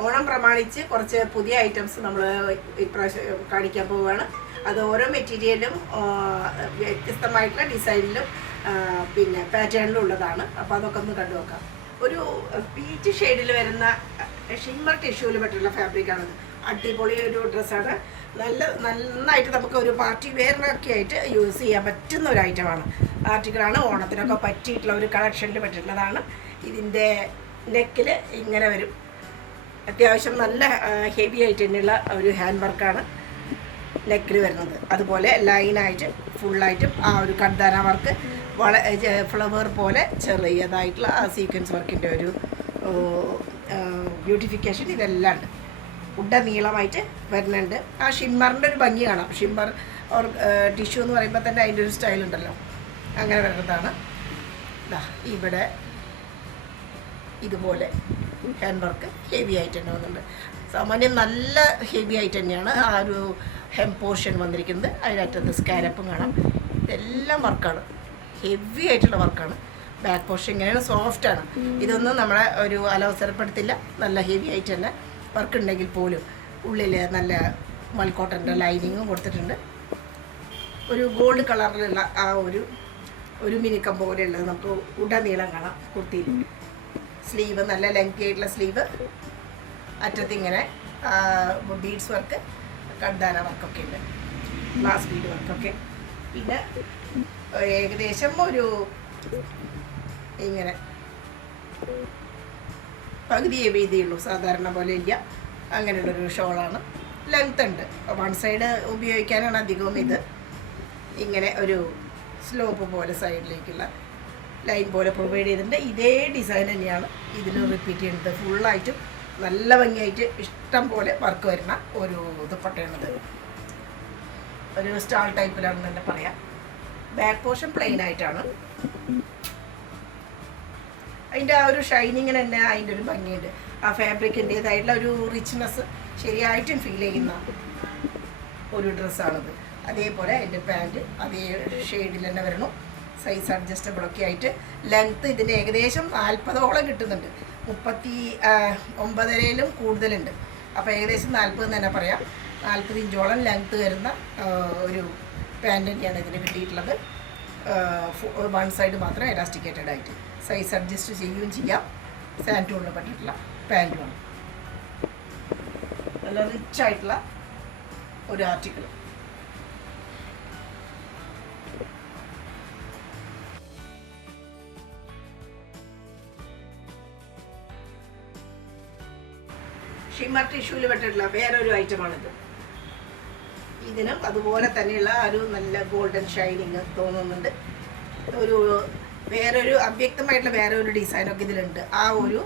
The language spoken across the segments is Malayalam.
ഓണം പ്രമാണിച്ച് കുറച്ച് പുതിയ ഐറ്റംസ് നമ്മൾ ഇപ്രാവശ്യം കാണിക്കാൻ പോവുകയാണ്. അത് ഓരോ മെറ്റീരിയലും വ്യത്യസ്തമായിട്ടുള്ള ഡിസൈനിലും പിന്നെ പാറ്റേണിലും ഉള്ളതാണ്. അപ്പോൾ അതൊക്കെ ഒന്ന് കണ്ടു നോക്കാം. ഒരു പീച്ച് ഷെയ്ഡിൽ വരുന്ന ഷിമ്മർ ടിഷ്യൂവിൽ പറ്റുള്ള ഫാബ്രിക്കാണത്. അടിപൊളി ഒരു ഡ്രസ്സാണ്. നന്നായിട്ട് നമുക്ക് ഒരു പാർട്ടി വെയറിനൊക്കെ ആയിട്ട് യൂസ് ചെയ്യാൻ പറ്റുന്ന ഒരു ഐറ്റമാണ്. ആർട്ടിക്കിളാണ്. ഓണത്തിനൊക്കെ പറ്റിയിട്ടുള്ള ഒരു കളക്ഷനിൽ പറ്റിയിട്ടുള്ളതാണ്. ഇതിൻ്റെ നെക്കിൽ ഇങ്ങനെ വരും. അത്യാവശ്യം നല്ല ഹെവി ആയിട്ട് തന്നെയുള്ള ഒരു ഹാൻഡ് വർക്കാണ് നെക്കിൽ വരുന്നത്. അതുപോലെ ലൈനായിട്ട് ഫുള്ളായിട്ടും ആ ഒരു കർദാന വർക്ക് ഫ്ലവർ പോലെ ചെറിയതായിട്ടുള്ള ആ സീക്വൻസ് വർക്കിൻ്റെ ഒരു ബ്യൂട്ടിഫിക്കേഷൻ ഇതെല്ലാം ഉണ്ട്. ഉടനീളമായിട്ട് വരുന്നുണ്ട്. ആ ഷിമ്മറിൻ്റെ ഒരു ഭംഗി കാണാം. ഷിമ്മർ ഓർ ടിഷ്യൂ എന്ന് പറയുമ്പോൾ തന്നെ അതിൻ്റെ ഒരു സ്റ്റൈൽ ഉണ്ടല്ലോ, അങ്ങനെ വരുന്നതാണ്. ഇവിടെ ഇതുപോലെ ഹാൻഡ് വർക്ക് ഹെവി ആയിട്ട് തന്നെ വന്നിട്ടുണ്ട്. സാമാന്യം നല്ല ഹെവി ആയിട്ട് തന്നെയാണ് ആ ഒരു ഹെം പോർഷൻ വന്നിരിക്കുന്നത്. അതിനകത്ത് സ്കാലപ്പും കാണാം. ഇതെല്ലാം വർക്കാണ്, ഹെവി ആയിട്ടുള്ള വർക്കാണ്. ബാക്ക് പോർഷൻ ഇങ്ങനെയാണ്, സോഫ്റ്റാണ്. ഇതൊന്നും നമ്മളെ ഒരു അലവസരപ്പെടുത്തില്ല. നല്ല ഹെവി ആയിട്ട് തന്നെ വർക്ക് ഉണ്ടെങ്കിൽ പോലും ഉള്ളിൽ നല്ല മൽക്കോട്ടൻ്റെ ലൈനിങ്ങും കൊടുത്തിട്ടുണ്ട്. ഒരു ഗോൾഡ് കളറിലുള്ള ആ ഒരു മിനുക്കം പോലെയുള്ളത് നമുക്ക് ഉടനീളം കാണാം കുർത്തിയിൽ. സ്ലീവ് നല്ല ലെങ്തി ആയിട്ടുള്ള സ്ലീവ്, അറ്റത്തിങ്ങനെ ബീഡ്സ് വർക്ക്, കർദാന വർക്കൊക്കെ ഉണ്ട്, ഗ്ലാസ് ബീഡ് വർക്കൊക്കെ. പിന്നെ ഏകദേശം ഒരു ഇങ്ങനെ പകുതിയേ വീതിയുള്ളൂ, സാധാരണ പോലെ ഇല്ല. അങ്ങനെയുള്ളൊരു ഷോളാണ്. ലെങ്ത് ഉണ്ട്. വൺ സൈഡ് ഉപയോഗിക്കാനാണ് അധികവും. ഇത് ഇങ്ങനെ ഒരു സ്ലോപ്പ് പോലെ സൈഡിലേക്കുള്ള ലൈൻ പോലെ പ്രൊവൈഡ് ചെയ്തിട്ടുണ്ട്. ഇതേ ഡിസൈൻ തന്നെയാണ് ഇതിൽ റിപ്പീറ്റ് ചെയ്യുന്നത്. ഫുള്ളായിട്ടും നല്ല ഭംഗിയായിട്ട് ഇഷ്ടം പോലെ വർക്ക് വരുന്ന ഒരു ദുപ്പട്ടയാണിത്. ഒരു സ്റ്റാൾ ടൈപ്പിലാണെന്ന് തന്നെ പറയാം. ബാക്ക് പോർഷൻ പ്ലെയിൻ ആയിട്ടാണ്. അതിൻ്റെ ആ ഒരു ഷൈനിങ്ങിന് തന്നെ അതിൻ്റെ ഒരു ഭംഗിയുണ്ട്. ആ ഫാബ്രിക്കിൻ്റേതായിട്ടുള്ള ഒരു റിച്ച്നെസ് ശരിയായിട്ടും ഫീൽ ചെയ്യുന്ന ഒരു ഡ്രസ്സാണിത്. അതേപോലെ അതിൻ്റെ പാൻറ്റ് അതേ ഷെയ്ഡിൽ തന്നെ വരണം. സൈസ് അഡ്ജസ്റ്റബിളൊക്കെ ആയിട്ട്. ലെങ്ത്ത് ഇതിന് ഏകദേശം 40ഓളം കിട്ടുന്നുണ്ട്. 39ലും കൂടുതലുണ്ട്. അപ്പോൾ ഏകദേശം 40 എന്ന് തന്നെ പറയാം. 40 ഇഞ്ചോളം ലെങ്ത്ത് വരുന്ന ഒരു പാൻറ് തന്നെയാണ് ഇതിന് കിട്ടിയിട്ടുള്ളത്. വൺ സൈഡ് മാത്രം എലാസ്റ്റിക്കേറ്റഡ് ആയിട്ട് സൈസ് അഡ്ജസ്റ്റ് ചെയ്യുകയും ചെയ്യാം. സാൻറ്റൂണിന് പറ്റിയിട്ടുള്ള പാൻറ്റുമാണ്. നല്ല റിച്ച് ആയിട്ടുള്ള ഒരു ആർട്ടിക്കിൾ. ഷിമ്മർ ടിഷ്യൂവിൽ പറ്റിയിട്ടുള്ള വേറൊരു ഐറ്റമാണിത്. ഇതിനും അതുപോലെ തന്നെയുള്ള ഒരു നല്ല ഗോൾഡൻ ഷൈനിങ് തോന്നുന്നുണ്ട്. ഒരു വേറൊരു അവ്യക്തമായിട്ടുള്ള വേറെ ഒരു ഡിസൈനൊക്കെ ഇതിലുണ്ട്. ആ ഒരു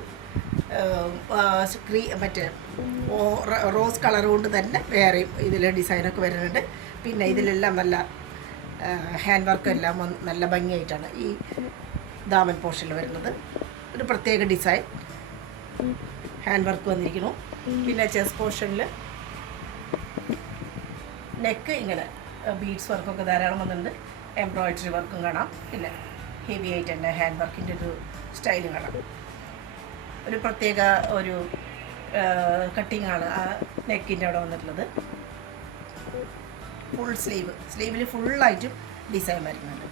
മറ്റേ റോസ് കളർ കൊണ്ട് തന്നെ വേറെയും ഇതിൽ ഡിസൈനൊക്കെ വരുന്നുണ്ട്. പിന്നെ ഇതിലെല്ലാം നല്ല ഹാൻഡ് വർക്ക് എല്ലാം നല്ല ഭംഗിയായിട്ടാണ് ഈ ദാമൻ പോർഷനിൽ വരുന്നത്. ഒരു പ്രത്യേക ഡിസൈൻ ഹാൻഡ് വർക്ക് വന്നിരിക്കുന്നു. പിന്നെ ചെസ്റ്റ് പോർഷനിൽ നെക്ക് ഇങ്ങനെ ബീഡ്സ് വർക്കൊക്കെ ധാരാളം വന്നിട്ടുണ്ട്. എംബ്രോയിഡറി വർക്കും കാണാം. പിന്നെ ഹെവി ആയിട്ട് തന്നെ ഹാൻഡ് വർക്കിൻ്റെ ഒരു സ്റ്റൈലും കാണാം. ഒരു പ്രത്യേക ഒരു കട്ടിങ് ആണ് ആ നെക്കിൻ്റെ അവിടെ വന്നിട്ടുള്ളത്. ഫുൾ സ്ലീവിൽ ഫുള്ളായിട്ടും ഡിസൈൻ വരുന്നുണ്ട്.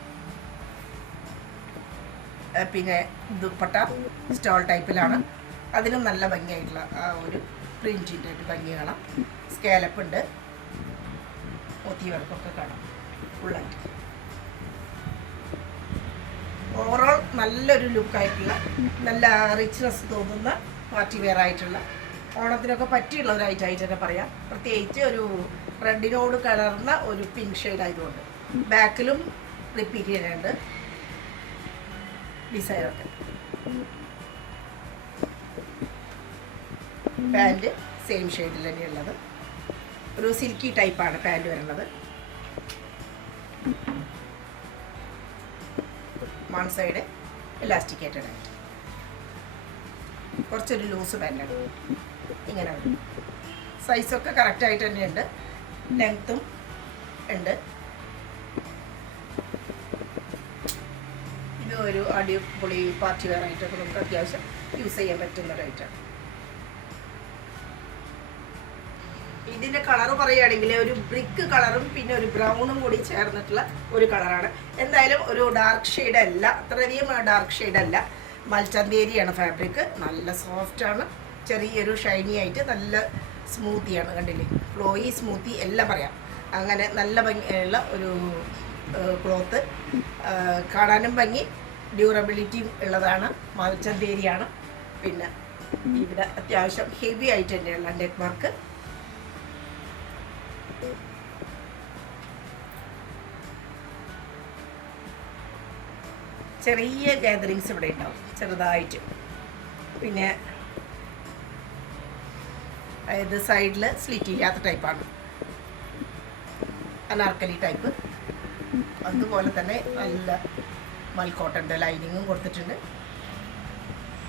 പിന്നെ ദുപ്പട്ട സ്റ്റോൾ ടൈപ്പിലാണ്. അതിനും നല്ല ഭംഗിയായിട്ടുള്ള ആ ഒരു പ്രിൻറ്റിൻ്റെ ഒരു ഭംഗി കാണാം. സ്കാലപ്പ് ഉണ്ട്, മോത്തി വർക്കൊക്കെ കാണാം ഫുള്ളായിട്ട്. ഓവറോൾ നല്ലൊരു ലുക്കായിട്ടുള്ള നല്ല റിച്ച്നെസ് തോന്നുന്ന പാർട്ടി വെയർ ആയിട്ടുള്ള ഓണത്തിനൊക്കെ പറ്റിയുള്ള ഒരു ഐറ്റമായിട്ട് തന്നെ പറയാം. പ്രത്യേകിച്ച് ഒരു റെഡിനോട് കലർന്ന ഒരു പിങ്ക് ഷെയ്ഡ് ആയതുകൊണ്ട്. ബാക്കിലും റിപ്പീറ്റ് ചെയ്യാനുണ്ട് ഡിസൈനൊക്കെ. പാൻറ്റ് സെയിം ഷെയ്ഡിൽ തന്നെയുള്ളത്. ഒരു സിൽക്കി ടൈപ്പാണ് പാൻറ്റ് വരുന്നത്. വൺ സൈഡ് എലാസ്റ്റിക്കേറ്റഡ് ആയിട്ട് കുറച്ചൊരു ലൂസ് പാൻറ്റാണ്. ഇങ്ങനെ വരും. സൈസൊക്കെ കറക്റ്റായിട്ട് തന്നെയുണ്ട്. ലെങ്ത്തും ഉണ്ട്. ഇത് ഒരു അടിപൊളി പാർട്ടി വെയർ ആയിട്ടൊക്കെ നമുക്ക് അത്യാവശ്യം യൂസ് ചെയ്യാൻ പറ്റുന്ന ഒരു ഐറ്റമാണ്. ഇതിൻ്റെ കളർ പറയുകയാണെങ്കിൽ ഒരു ബ്രിക്ക് കളറും പിന്നെ ഒരു ബ്രൗണും കൂടി ചേർന്നിട്ടുള്ള ഒരു കളറാണ്. എന്തായാലും ഒരു ഡാർക്ക് ഷെയ്ഡ് അല്ല, അത്രയധികം ഡാർക്ക് ഷെയ്ഡ് അല്ല. മൽച്ചന്തേരിയാണ് ഫാബ്രിക്. നല്ല സോഫ്റ്റാണ്, ചെറിയൊരു ഷൈനി ആയിട്ട് നല്ല സ്മൂത്തിയാണ്. കണ്ടില്ലേ, ഫ്ലോയി സ്മൂത്തി എല്ലാം പറയാം. അങ്ങനെ നല്ല ഭംഗിയുള്ള ഒരു ക്ലോത്ത്, കാണാനും ഭംഗി, ഡ്യൂറബിലിറ്റിയും ഉള്ളതാണ്. മൽച്ചന്തേരിയാണ്. പിന്നെ ഇവിടെ അത്യാവശ്യം ഹെവി ആയിട്ട് തന്നെയുള്ള നെക്ക് വർക്ക്. ചെറിയ ഗാദറിങ്സ് ഇവിടെ ഉണ്ടാവും ചെറുതായിട്ട്. പിന്നെ അതായത് സൈഡിൽ സ്ലിറ്റ് ഇല്ലാത്ത ടൈപ്പാണ്, അനാർക്കലി ടൈപ്പ്. അതുപോലെ തന്നെ നല്ല മൽക്കോട്ടൻ്റെ ലൈനിങ്ങും കൊടുത്തിട്ടുണ്ട്.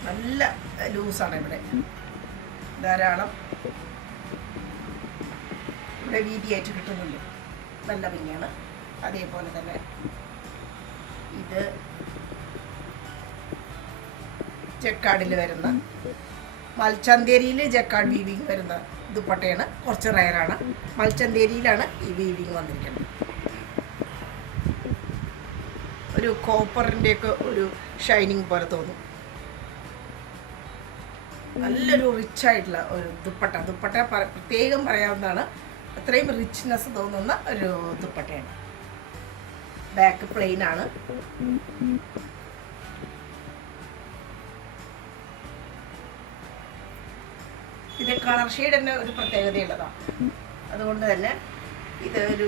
നല്ല ലൂസാണ് ഇവിടെ, ധാരാളം ഇവിടെ വീതിയായിട്ട് കിട്ടുന്നുണ്ട്. നല്ല ഭംഗിയാണ്. അതേപോലെ തന്നെ ഇത് ജക്കാർഡിൽ വരുന്ന, മൽച്ചന്തേരിയിൽ ജക്കാർഡ് വീവിങ് വരുന്ന ദുപ്പട്ടയാണ്. കുറച്ച് റയറാണ്. മൽച്ചന്തേരിയിലാണ് ഈ വീവിങ് വന്നിരിക്കുന്നത്. ഒരു കോപ്പറിൻ്റെയൊക്കെ ഒരു ഷൈനിങ് പോലെ തോന്നും. നല്ലൊരു റിച്ച് ആയിട്ടുള്ള ഒരു ദുപ്പട്ട പ്രത്യേകം പറയാവുന്നതാണ്. അത്രയും റിച്ച്നെസ് തോന്നുന്ന ഒരു ദുപ്പട്ടയാണ്. ബാക്ക് പ്ലെയിൻ ആണ്. ഇതിൻ്റെ കളർ ഷെയ്ഡ് തന്നെ ഒരു പ്രത്യേകതയുള്ളതാണ്. അതുകൊണ്ട് തന്നെ ഇത് ഒരു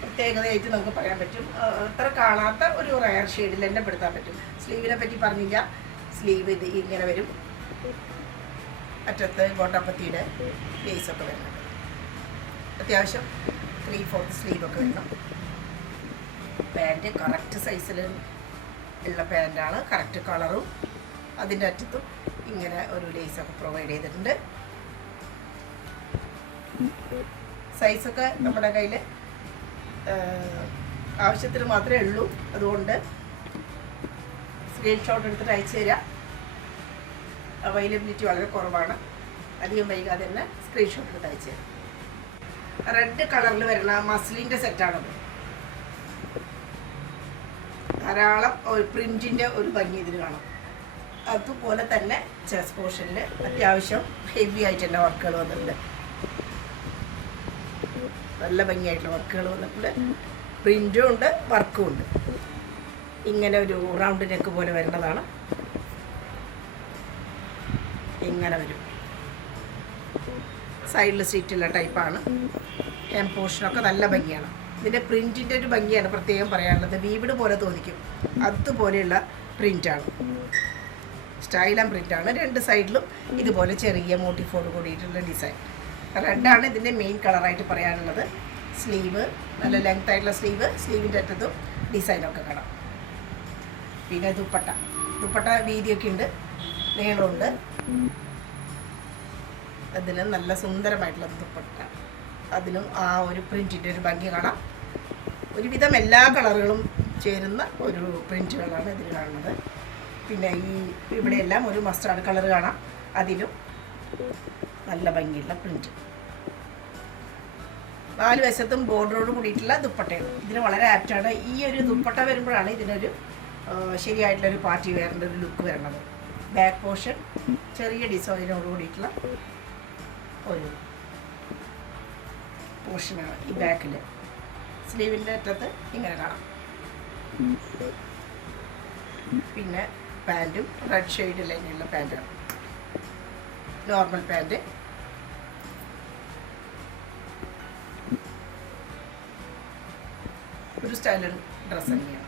പ്രത്യേകതയായിട്ട് നമുക്ക് പറയാൻ പറ്റും. അത്ര കാണാത്ത ഒരു റയർ ഷെയ്ഡിൽ തന്നെ പെടുത്താൻ പറ്റും. സ്ലീവിനെ പറ്റി പറഞ്ഞില്ല. സ്ലീവ് ഇത് ഇങ്ങനെ വരും. അറ്റത്ത് ഗോട്ടാപ്പത്തിയുടെ ലേസൊക്കെ വരുന്നുണ്ട്. അത്യാവശ്യം 3/4 സ്ലീവൊക്കെ വരണം. പാൻറ്റ് കറക്റ്റ് സൈസിൽ ഉള്ള പാൻറ്റാണ്, കറക്റ്റ് കളറും. അതിൻ്റെ അറ്റത്തും ഇങ്ങനെ ഒരു ലേസൊക്കെ പ്രൊവൈഡ് ചെയ്തിട്ടുണ്ട്. സൈസൊക്കെ നമ്മുടെ കയ്യിൽ ആവശ്യത്തിന് മാത്രമേ ഉള്ളൂ. അതുകൊണ്ട് സ്ക്രീൻഷോട്ട് എടുത്തിട്ട് അയച്ചു തരാം. അവൈലബിലിറ്റി വളരെ കുറവാണ്. അധികം വൈകാതെ തന്നെ സ്ക്രീൻഷോട്ട് എടുത്ത് അയച്ചു തരാം. റെഡ് കളറിൽ വരുന്ന മസ്ലിൻ്റെ സെറ്റാണത്. ധാരാളം ഒരു പ്രിൻറ്റിൻ്റെ ഒരു ഭംഗി ഇതിൽ കാണാം. അതുപോലെ തന്നെ ചെസ്റ്റ് പോർഷനിൽ അത്യാവശ്യം ഹെവി ആയിട്ട് തന്നെ വർക്കുകൾ വന്നിട്ടുണ്ട്. നല്ല ഭംഗിയായിട്ടുള്ള വർക്കുകൾ വന്നിട്ടുണ്ട്. പ്രിൻറ്റും ഉണ്ട്, വർക്കും ഉണ്ട്. ഇങ്ങനെ ഒരു റൗണ്ട് നെക്ക് പോലെ വരുന്നതാണ്. ഇങ്ങനെ വരും. സൈഡിൽ സീറ്റുള്ള ടൈപ്പാണ്. ഹെം പോർഷനൊക്കെ നല്ല ഭംഗിയാണ്. ഇതിൻ്റെ പ്രിൻറ്റിൻ്റെ ഒരു ഭംഗിയാണ് പ്രത്യേകം പറയാനുള്ളത്. വീവിഡ് പോലെ തോന്നിക്കും, അതുപോലെയുള്ള പ്രിൻ്റാണ്. സ്റ്റൈലാൻ പ്രിൻ്റാണ്. രണ്ട് സൈഡിലും ഇതുപോലെ ചെറിയ മോട്ടിഫോട് കൂടിയിട്ടുള്ള ഡിസൈൻ. റെഡാണ് ഇതിൻ്റെ മെയിൻ കളറായിട്ട് പറയാനുള്ളത്. സ്ലീവ് നല്ല ലെങ്ത് ആയിട്ടുള്ള സ്ലീവ്, സ്ലീവിൻ്റെ അറ്റത്തും ഡിസൈനൊക്കെ കാണാം. പിന്നെ ദുപ്പട്ട വീതിയൊക്കെ ഉണ്ട്, നീളമുണ്ട്. അതിന് നല്ല സുന്ദരമായിട്ടുള്ള ദുപ്പട്ട, അതിനും ആ ഒരു പ്രിൻറ്റിൻ്റെ ഒരു ഭംഗി കാണാം. ഒരുവിധം എല്ലാ കളറുകളും ചേരുന്ന ഒരു പ്രിൻറ്റുകളാണ് ഇതിൽ കാണുന്നത്. പിന്നെ ഇവിടെയെല്ലാം ഒരു മസ്റ്റാർഡ് കളർ കാണാം. അതിലും നല്ല ഭംഗിയുള്ള പ്രിൻറ്റ്. 4 വശത്തും ബോർഡറോട് കൂടിയിട്ടുള്ള ദുപ്പട്ടയാണ്. ഇതിന് വളരെ ആപ്റ്റാണ്. ഈ ഒരു ദുപ്പട്ട വരുമ്പോഴാണ് ഇതിനൊരു ശരിയായിട്ടുള്ളൊരു പാർട്ടി വെയറിൻ്റെ ഒരു ലുക്ക് വരുന്നത്. ബാക്ക് പോർഷൻ ചെറിയ ഡിസൈനോട് കൂടിയിട്ടുള്ള ഒരു പോർഷനാണ് ഈ ബാക്കിൽ. സ്ലീവിൻ്റെ അറ്റത്ത് ഇങ്ങനെ കാണാം. പിന്നെ പാൻറ്റും റെഡ് ഷെയ്ഡ് ലൈനുള്ള പാൻറ്റാണ്. Normal pant. ഒരു സ്റ്റൈലൻ ഡ്രസ്സ് തന്നെയാണ്.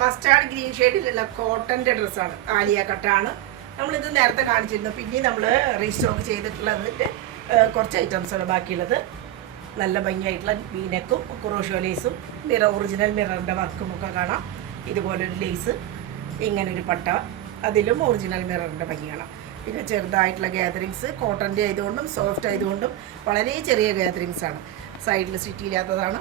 മസ്റ്റാർഡ് ഗ്രീൻ ഷെയ്ഡിലുള്ള കോട്ടൻ്റെ ഡ്രസ്സാണ്. ആലിയ കട്ടാണ്. നമ്മളിത് നേരത്തെ കാണിച്ചിരുന്നു. പിന്നെയും നമ്മൾ റീസ്റ്റോക്ക് ചെയ്തിട്ടുള്ളതിൻ്റെ കുറച്ച് ഐറ്റംസാണ് ബാക്കിയുള്ളത്. നല്ല ഭംഗിയായിട്ടുള്ള വീനെക്കും ക്രോഷോ ലേസും ഒറിജിനൽ മിററിൻ്റെ വർക്കും ഒക്കെ കാണാം. ഇതുപോലൊരു ലേസ്, ഇങ്ങനൊരു പട്ട, അതിലും ഒറിജിനൽ മിററിൻ്റെ ഭംഗി കാണാം. പിന്നെ ചെറുതായിട്ടുള്ള ഗ്യാതറിങ്സ്, കോട്ടൻ്റെ ആയതുകൊണ്ടും സോഫ്റ്റ് ആയതുകൊണ്ടും വളരെ ചെറിയ ഗ്യാതറിങ്സാണ്. സൈഡിൽ സിറ്റിയില്ലാത്തതാണ്.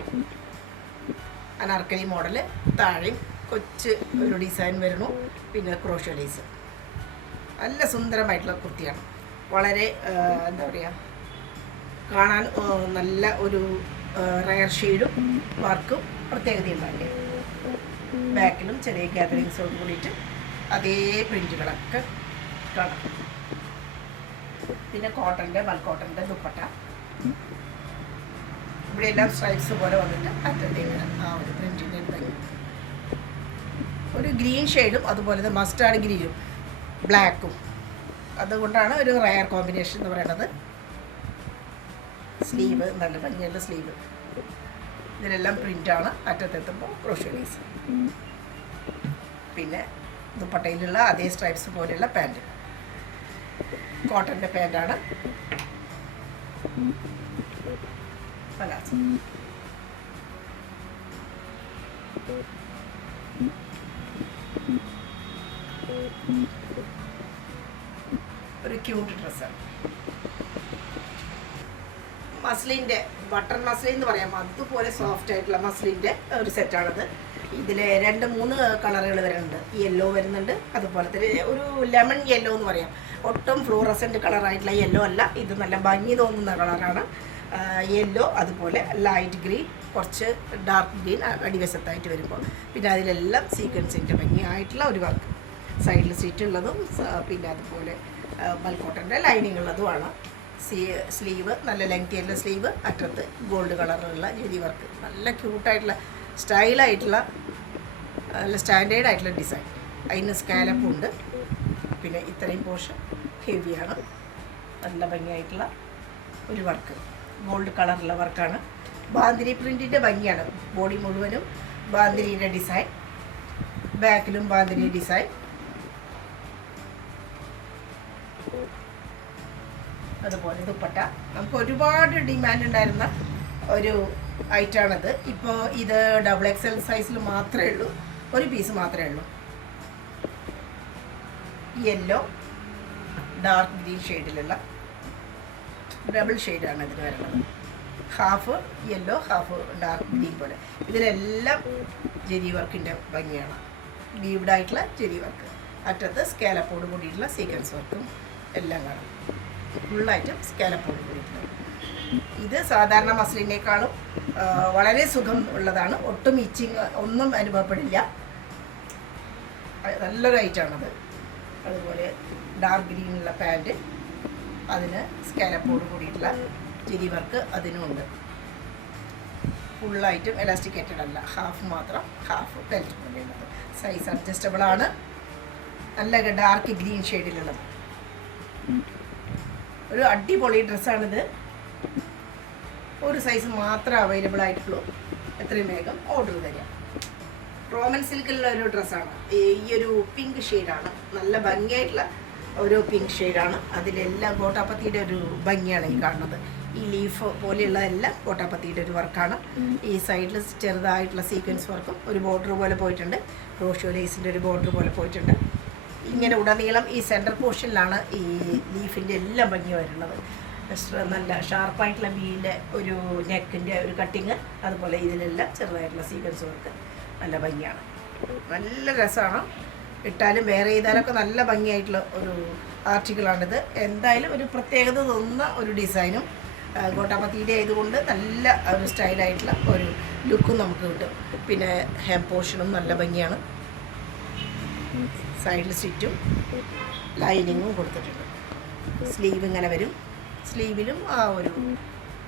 അനാർക്കലി മോഡൽ. താഴെയും കൊച്ച് ഒരു ഡിസൈൻ വരുന്നു. പിന്നെ ക്രോഷോ ലേസ്. നല്ല സുന്ദരമായിട്ടുള്ള കുർത്തിയാണ്. വളരെ എന്താ പറയുക, കാണാൻ നല്ല ഒരു റയർ ഷെയ്ഡും വർക്കും പ്രത്യേകതയും അതിൻ്റെ. ബാക്കിലും ചെറിയ ഗ്യാതറിങ്സോട് കൂടിയിട്ട് അതേ പ്രിൻറ്റുകളൊക്കെ കാണാം. പിന്നെ കോട്ടൻ്റെ മൽക്കോട്ടൻ്റെ ദുപ്പട്ട, ഇവിടെ എല്ലാം സ്ട്രൈപ്സ് പോലെ വന്നിട്ട് അറ്റത്തെ ഇങ്ങനെ ആ ഒരു പ്രിൻറ്റിൻ്റെ ഭംഗി. ഒരു ഗ്രീൻ ഷെയ്ഡും അതുപോലെ തന്നെ മസ്റ്റാർഡ് ഗ്രീനും ബ്ലാക്കും, അതുകൊണ്ടാണ് ഒരു റയർ കോമ്പിനേഷൻ എന്ന് പറയുന്നത്. സ്ലീവ് നല്ല ഭംഗിയുള്ള സ്ലീവ്, ഇതിലെല്ലാം പ്രിൻ്റാണ്. അറ്റത്തെത്തുമ്പോൾ ക്രോഷ്യോ. പിന്നെ ദുപ്പട്ടയിലുള്ള അതേ സ്ട്രൈപ്സ് പോലെയുള്ള പാൻറ്, കോട്ടൻ്റെ പാൻറ്റാണ്. ഒരു ക്യൂട്ട് ഡ്രസ്സാണ്. മസ്ലിൻ്റെ ബട്ടർ മസ്ലിൻ എന്ന് പറയാം, അതുപോലെ സോഫ്റ്റ് ആയിട്ടുള്ള മസ്ലിൻ്റെ ഒരു സെറ്റാണിത്. ഇതിൽ 2-3 കളറുകൾ വരുന്നുണ്ട്. യെല്ലോ വരുന്നുണ്ട്, അതുപോലെ തന്നെ ഒരു ലെമൺ യെല്ലോ എന്ന് പറയാം. ഒട്ടും ഫ്ലൂറസെൻ്റ് കളറായിട്ടുള്ള യെല്ലോ അല്ല, ഇത് നല്ല ഭംഗി തോന്നുന്ന കളറാണ് യെല്ലോ. അതുപോലെ ലൈറ്റ് ഗ്രീൻ, കുറച്ച് ഡാർക്ക് ഗ്രീൻ അടിവശത്തായിട്ട് വരുമ്പോൾ, പിന്നെ അതിലെല്ലാം സീക്വൻസിൻ്റെ ഭംഗിയായിട്ടുള്ള ഒരു വർക്ക്. സൈഡിൽ സീറ്റ് ഉള്ളതും പിന്നെ അതുപോലെ മൽക്കോട്ടൻ്റെ ലൈനിങ് ഉള്ളതുമാണ്. സ്ലീവ് നല്ല ലെങ്തി ആയിട്ടുള്ള സ്ലീവ്, അറ്റത്ത് ഗോൾഡ് കളറിലുള്ള ജെരി വർക്ക്, നല്ല ക്യൂട്ടായിട്ടുള്ള സ്റ്റൈലായിട്ടുള്ള നല്ല സ്റ്റാൻഡേർഡ് ആയിട്ടുള്ള ഡിസൈൻ. അതിന് സ്കാലപ്പും ഉണ്ട്. പിന്നെ ഇത്രയും പോർഷൻ ഹെവിയാണ്, നല്ല ഭംഗിയായിട്ടുള്ള ഒരു വർക്ക്, ഗോൾഡ് കളറുള്ള വർക്കാണ്. ബാന്തിരി പ്രിൻറ്റിൻ്റെ ഭംഗിയാണ്. ബോഡി മുഴുവനും ബാന്തിരിയുടെ ഡിസൈൻ, ബാക്കിലും ബാന്തിരി ഡിസൈൻ. അതുപോലെ ദുപ്പട്ട നമുക്ക് ഒരുപാട് ഡിമാൻഡ് ഉണ്ടായിരുന്ന ഒരു ഐറ്റമാണത്. ഇപ്പോൾ ഇത് XXL സൈസിൽ മാത്രമേ ഉള്ളൂ, ഒരു പീസ് മാത്രമേ ഉള്ളൂ. യെല്ലോ ഡാർക്ക് ഗ്രീൻ ഷെയ്ഡിലുള്ള ഡബിൾ ഷെയ്ഡാണ് ഇതിന് വരുന്നത്. Half yellow half dark green പോലെ. ഇതിലെല്ലാം ജെരി വർക്കിൻ്റെ ഭംഗിയാണ്, വീവ്ഡായിട്ടുള്ള ജെരി വർക്ക്. അറ്റത്ത് സ്കാലപ്പോട് കൂടിയിട്ടുള്ള സീക്വൻസ് വർക്കും എല്ലാം കാണാം. ഫുള്ളായിട്ടും സ്കാലപ്പോട് കൂടിയിട്ടുള്ള. ഇത് സാധാരണ മസ്ലിനേക്കാളും വളരെ സുഖം ഉള്ളതാണ്. ഒട്ടും ഇച്ചിങ് ഒന്നും അനുഭവപ്പെടില്ല. നല്ലൊരു ഐറ്റമാണത്. അതുപോലെ ഡാർക്ക് ഗ്രീനുള്ള പാൻറ്റ്, അതിന് സ്കാലപ്പോട് കൂടിയിട്ടുള്ള ജെരി വർക്ക് അതിനുമുണ്ട്. ഫുള്ളായിട്ടും എലാസ്റ്റിക്കേറ്റഡ് അല്ല, ഹാഫ് മാത്രം, ഹാഫ് ബെൽറ്റ് പോലെയുള്ളത്. സൈസ് അഡ്ജസ്റ്റബിൾ ആണ്. നല്ല ഡാർക്ക് ഗ്രീൻ ഷെയ്ഡിലുള്ളത് ഒരു അടിപൊളി ഡ്രസ്സാണിത്. ഒരു സൈസ് മാത്രമേ അവൈലബിൾ ആയിട്ടുള്ളൂ. എത്രയും വേഗം ഓർഡർ തരിക. റോമൻ സിൽക്കിലുള്ള ഒരു ഡ്രസ്സാണ്. ഈ ഒരു പിങ്ക് ഷെയ്ഡാണ്, നല്ല ഭംഗിയായിട്ടുള്ള ഒരു പിങ്ക് ഷെയ്ഡാണ്. അതിലെല്ലാം കോട്ടാപ്പത്തിയുടെ ഒരു ഭംഗിയാണ് ഈ കാണുന്നത്. ഈ ലീഫ് പോലെയുള്ളതെല്ലാം കോട്ടാപ്പത്തിയുടെ ഒരു വർക്കാണ്. ഈ സൈഡിൽ ചെറുതായിട്ടുള്ള സീക്വൻസ് വർക്കും ഒരു ബോർഡർ പോലെ പോയിട്ടുണ്ട്. ക്രോഷ്യോ ലേസിൻ്റെ ഒരു ബോർഡർ പോലെ പോയിട്ടുണ്ട്. ഇങ്ങനെ ഉടനീളം ഈ സെൻറ്റർ പോർഷനിലാണ് ഈ ലീഫിൻ്റെ എല്ലാം ഭംഗി വരുന്നത്. നല്ല ഷാർപ്പായിട്ടുള്ള വീലിൻ്റെ ഒരു നെക്കിൻ്റെ ഒരു കട്ടിങ്, അതുപോലെ ഇതിലെല്ലാം ചെറുതായിട്ടുള്ള സീക്വൻസ് വർക്ക് നല്ല ഭംഗിയാണ്. നല്ല രസമാണ്. ഇട്ടാലും വേറെ ചെയ്താലൊക്കെ നല്ല ഭംഗിയായിട്ടുള്ള ഒരു ആർട്ടിക്കിളാണിത്. എന്തായാലും ഒരു പ്രത്യേകത തോന്നുന്ന ഒരു ഡിസൈനും കോട്ടാപ്പത്തിയുടെ ആയതുകൊണ്ട് നല്ല ഒരു സ്റ്റൈലായിട്ടുള്ള ഒരു ലുക്കും നമുക്ക് കിട്ടും. പിന്നെ ഹെം പോർഷനും നല്ല ഭംഗിയാണ്. സൈഡിൽ സ്റ്റിറ്റും ലൈനിങ്ങും കൊടുത്തിട്ടുണ്ട്. സ്ലീവ് ഇങ്ങനെ വരും. സ്ലീവിലും ആ ഒരു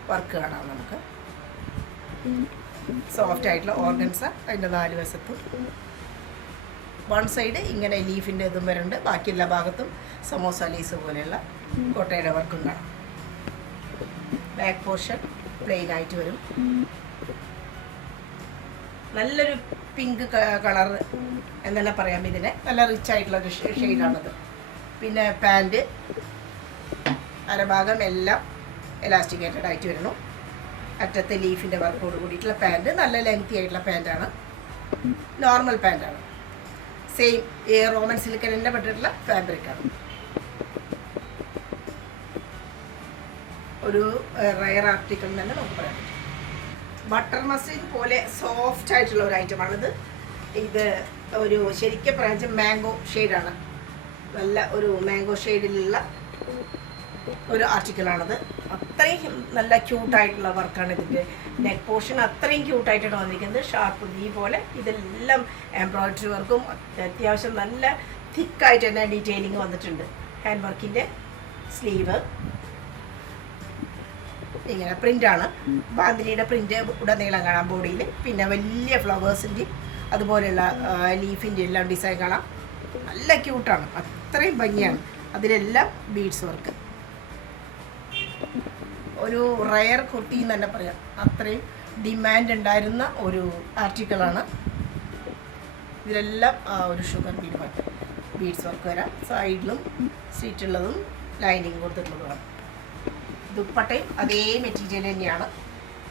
വർക്ക് കാണാം നമുക്ക്. സോഫ്റ്റ് ആയിട്ടുള്ള ഓർഗൻസ അതിൻ്റെ 4 വശത്തും. വൺ സൈഡ് ഇങ്ങനെ ലീഫിൻ്റെ ഇതും വരുന്നുണ്ട്. ബാക്കി എല്ലാ ഭാഗത്തും സമോസ ലീസ് പോലെയുള്ള കോട്ടയുടെ വർക്കും കാണാം. ബാക്ക് പോർഷൻ പ്ലെയിൻ ആയിട്ട് വരും. നല്ലൊരു പിങ്ക് കളർ എന്നല്ല പറയാം ഇതിനെ. നല്ല റിച്ച് ആയിട്ടുള്ളൊരു ഷെയ്ഡാണത്. പിന്നെ പാൻറ്റ് അരഭാഗം എല്ലാം എലാസ്റ്റിക്കേറ്റഡ് ആയിട്ട് വരുന്നു. അറ്റത്തെ ലീഫിൻ്റെ വർക്കോട് കൂടിയിട്ടുള്ള പാൻറ്റ്, നല്ല ലെങ്തി ആയിട്ടുള്ള പാൻറ്റാണ്. നോർമൽ പാൻറ്റാണ്. സെയിം റോമൻ സിൽക്കിൻ്റെ പെട്ടിട്ടുള്ള ഫാബ്രിക്കാണ്. ഒരു റയർ ആർട്ടിക്കിൾ തന്നെ നമുക്ക് പറയാൻ പറ്റും. ബട്ടർ മസ്ലിൻ പോലെ സോഫ്റ്റ് ആയിട്ടുള്ള ഒരു ഐറ്റമാണിത്. ഇത് ഒരു ശരിക്കും പറയാൻ മാംഗോ ഷെയ്ഡാണ്. നല്ല ഒരു മാംഗോ ഷെയ്ഡിലുള്ള ഒരു ആർട്ടിക്കിളാണത്. അത്രയും നല്ല ക്യൂട്ടായിട്ടുള്ള വർക്കാണ് ഇതിൻ്റെ. നെക്ക് പോർഷൻ അത്രയും ക്യൂട്ടായിട്ടാണ് വന്നിരിക്കുന്നത്. ഷാർപ്പ് ഈ പോലെ ഇതെല്ലാം എംബ്രോയിഡറി വർക്കും അത്യാവശ്യം നല്ല തിക്കായിട്ട് തന്നെ ഡീറ്റെയിലിംഗ് വന്നിട്ടുണ്ട്. ഹാൻഡ് വർക്കിൻ്റെ സ്ലീവ് ഇങ്ങനെ പ്രിൻ്റാണ്. ബാന്തിനിയുടെ പ്രിൻ്റ് ഉടനീളം കാണാം ബോഡിയിൽ. പിന്നെ വലിയ ഫ്ലവേഴ്സിൻ്റെയും അതുപോലെയുള്ള ലീഫിൻ്റെ എല്ലാം ഡിസൈൻ കാണാം. നല്ല ക്യൂട്ടാണ്, അത്രയും ഭംഗിയാണ്. അതിലെല്ലാം ബീഡ്സ് വർക്ക്. ഒരു റയർ കുർത്തി എന്ന് തന്നെ പറയാം, അത്രയും ഡിമാൻഡ് ഉണ്ടായിരുന്ന ഒരു ആർട്ടിക്കിളാണ്. ഇതിലെല്ലാം ഒരു ഷുഗർ ബീഡ്സ് വർക്ക് വരാം. സൈഡിലും സ്റ്റിച്ചുള്ളതും ലൈനിങ് കൊടുത്തിട്ടുള്ളതുമാണ്. ദുപ്പട്ടയും അതേ മെറ്റീരിയൽ തന്നെയാണ്.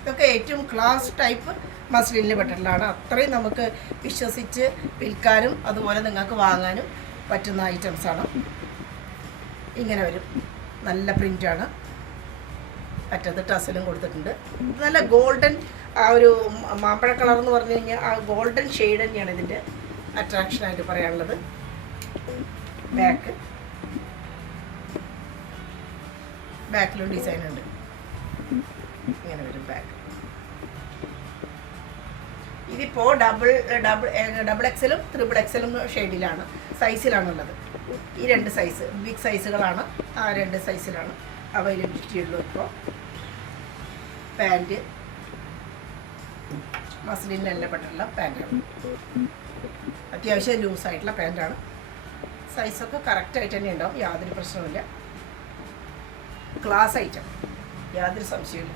ഇതൊക്കെ ഏറ്റവും ക്ലാസ് ടൈപ്പ് മസ്ലിനിൽ പെട്ടിട്ടുള്ളതാണ്. അത്രയും നമുക്ക് വിശ്വസിച്ച് വിൽക്കാനും അതുപോലെ നിങ്ങൾക്ക് വാങ്ങാനും പറ്റുന്ന ഐറ്റംസാണ്. ഇങ്ങനെ വരും, നല്ല പ്രിൻ്റാണ്. അറ്റത്ത് ടസലും കൊടുത്തിട്ടുണ്ട്. നല്ല ഗോൾഡൻ ആ ഒരു മാമ്പഴ കളർ എന്ന് പറഞ്ഞു കഴിഞ്ഞാൽ ആ ഗോൾഡൻ ഷെയ്ഡ് തന്നെയാണ് ഇതിൻ്റെ അട്രാക്ഷനായിട്ട് പറയാനുള്ളത്. ബാക്കിലും ഡിസൈൻ ഉണ്ട്. ഇങ്ങനെ വരും ബാക്ക്. ഇതിപ്പോൾ ഡബിൾ എക്സലും ട്രിപ്പിൾ എക്സലും ഷെയ്ഡിലാണ്, സൈസിലാണുള്ളത്. ഈ 2 സൈസ് ബിഗ് സൈസുകളാണ്. ആ 2 സൈസിലാണ് അവൈലബിലിറ്റി ഉള്ളൂ. ഇപ്പോൾ പാൻറ്റ് മസ്ലിനിൽ എല്ലപ്പെട്ടുള്ള പാൻറ്റാണ്. അത്യാവശ്യം ലൂസായിട്ടുള്ള പാൻറ്റാണ്. സൈസൊക്കെ കറക്റ്റായിട്ട് തന്നെ ഉണ്ടാവും, യാതൊരു പ്രശ്നവുമില്ല. ക്ലാസ് ഐറ്റം, യാതൊരു സംശയമില്ല.